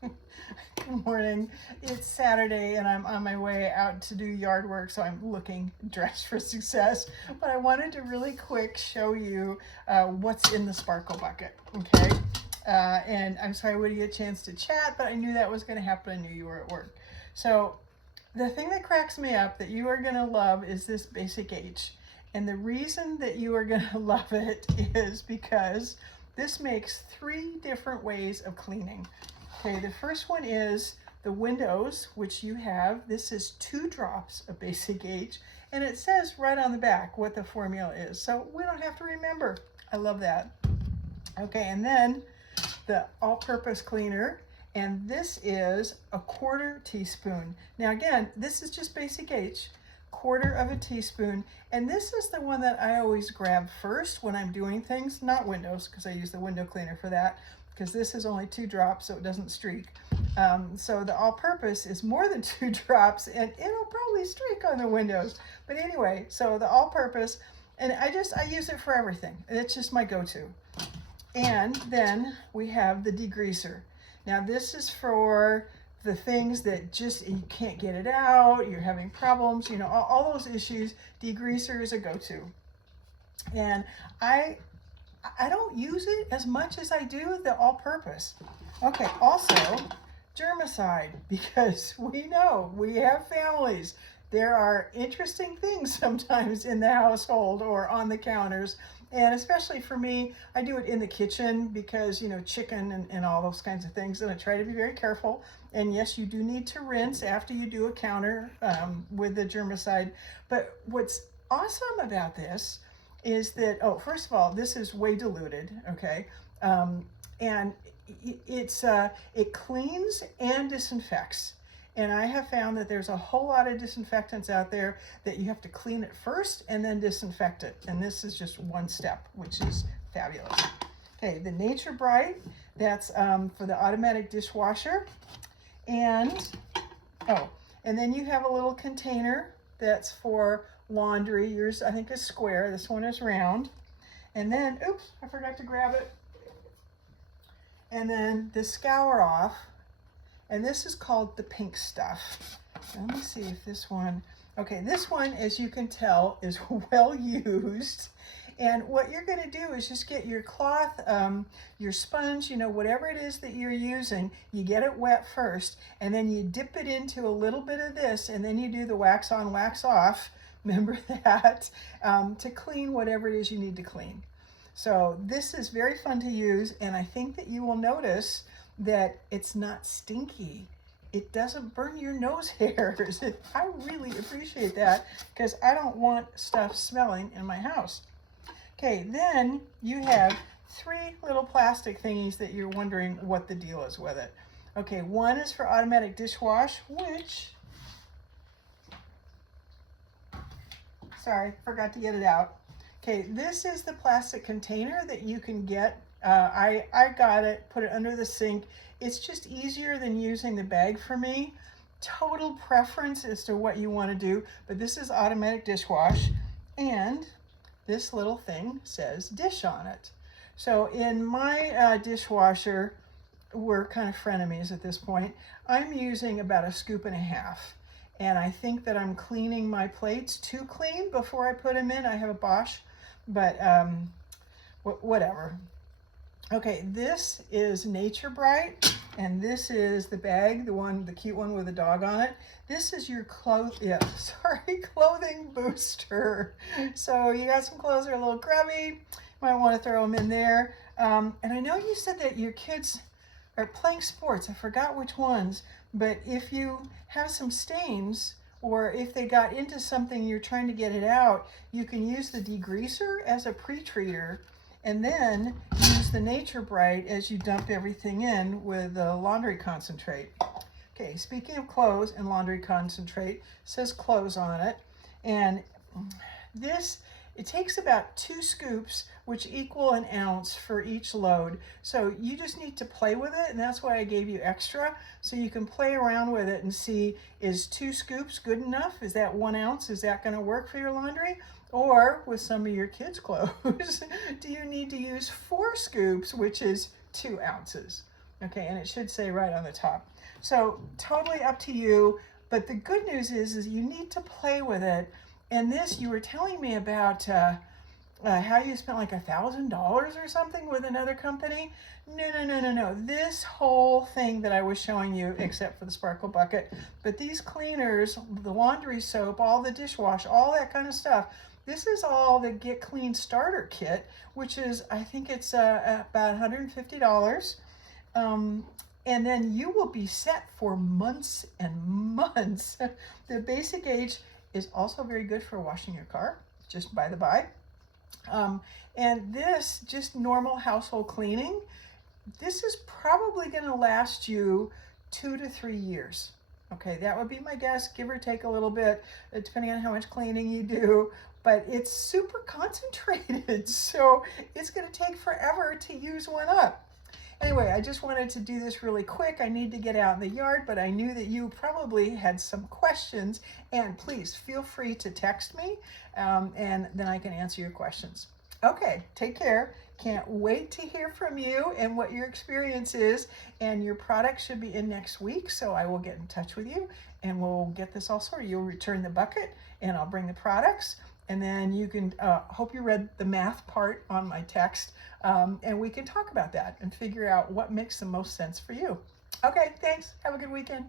Good morning. It's Saturday and I'm on my way out to do yard work, so I'm looking dressed for success. But I wanted to really quick show you what's in the sparkle bucket, okay? And I'm sorry we didn't get a chance to chat, but I knew that was going to happen. I knew you were at work. So the thing that cracks me up that you are going to love is this Basic H. And the reason that you are going to love it is because this makes 3 different ways of cleaning. Okay, the first one is the windows, which you have. This is 2 drops of Basic H, and it says right on the back what the formula is, so we don't have to remember. I love that. Okay, and then the all-purpose cleaner, and this is a 1/4 teaspoon. Now again, this is just Basic H, 1/4 teaspoon, and this is the one that I always grab first when I'm doing things, not windows, because I use the window cleaner for that, because this is only 2 drops, so it doesn't streak. So the all-purpose is more than 2 drops, and it'll probably streak on the windows. But anyway, so the all-purpose, and I use it for everything. It's just my go-to. And then we have the degreaser. Now this is for the things that just you can't get it out, you're having problems, you know, all those issues. Degreaser is a go-to. And I don't use it as much as I do the all-purpose. Okay, also germicide, because we know we have families. There are interesting things sometimes in the household or on the counters. And especially for me, I do it in the kitchen because, you know, chicken and all those kinds of things. And I try to be very careful. And yes, you do need to rinse after you do a counter with the germicide. But what's awesome about this is that, oh, first of all, this is way diluted, okay? And it cleans and disinfects. And I have found that there's a whole lot of disinfectants out there that you have to clean it first and then disinfect it. And this is just one step, which is fabulous. Okay, the Nature Bright, that's for the automatic dishwasher. And, oh, and then you have a little container that's for laundry. Yours, I think, is square. This one is round. And then, oops, I forgot to grab it. And then the Scour Off. And this is called the Pink Stuff. Let me see if this one, okay, this one, as you can tell, is well used. And what you're going to do is just get your cloth, your sponge, you know, whatever it is that you're using, you get it wet first, and then you dip it into a little bit of this, and then you do the wax on, wax off, remember that, to clean whatever it is you need to clean. So this is very fun to use, and I think that you will notice that it's not stinky. It doesn't burn your nose hairs. I really appreciate that because I don't want stuff smelling in my house. Okay, then you have 3 little plastic thingies that you're wondering what the deal is with it. Okay, one is for automatic dishwash, which, sorry, forgot to get it out. Okay, this is the plastic container that you can get. I got it, put it under the sink. It's just easier than using the bag for me. Total preference as to what you want to do, but this is automatic dishwash, and this little thing says dish on it. So in my dishwasher, we're kind of frenemies at this point. I'm using about 1.5 scoops. And I think that I'm cleaning my plates too clean before I put them in. I have a Bosch, but whatever. Okay, this is Nature Bright, and this is the bag, the cute one with a dog on it. This is your clothing booster. So you got some clothes that are a little grubby, might want to throw them in there. And I know you said that your kids are playing sports. I forgot which ones, but if you have some stains, or if they got into something you're trying to get it out, you can use the degreaser as a pre-treater, and then use the Nature Bright as you dump everything in with the laundry concentrate. Okay, speaking of clothes and laundry concentrate, it says clothes on it. And this, it takes about 2 scoops, which equal 1 ounce for each load. So you just need to play with it, and that's why I gave you extra. So you can play around with it and see, is 2 scoops good enough? Is that 1 ounce? Is that gonna work for your laundry? Or with some of your kids' clothes, do you need to use 4 scoops, which is 2 ounces? Okay, and it should say right on the top. So totally up to you, but the good news is you need to play with it. And this, you were telling me about how you spent like $1,000 or something with another company. No, no, no, no, no. This whole thing that I was showing you, except for the sparkle bucket, but these cleaners, the laundry soap, all the dishwash, all that kind of stuff, this is all the Get Clean Starter Kit, which is, I think it's about $150. Um, and then you will be set for months and months. The Basic H is also very good for washing your car, just by the by. And this, just normal household cleaning, this is probably going to last you 2 to 3 years. Okay, that would be my guess, give or take a little bit, depending on how much cleaning you do. But it's super concentrated, so it's going to take forever to use one up. Anyway, I just wanted to do this really quick. I need to get out in the yard, but I knew that you probably had some questions, and please feel free to text me, and then I can answer your questions. Okay, take care. Can't wait to hear from you and what your experience is, and your product should be in next week, so I will get in touch with you, and we'll get this all sorted. You'll return the bucket, and I'll bring the products, and then you can, hope you read the math part on my text, and we can talk about that and figure out what makes the most sense for you. Okay, thanks. Have a good weekend.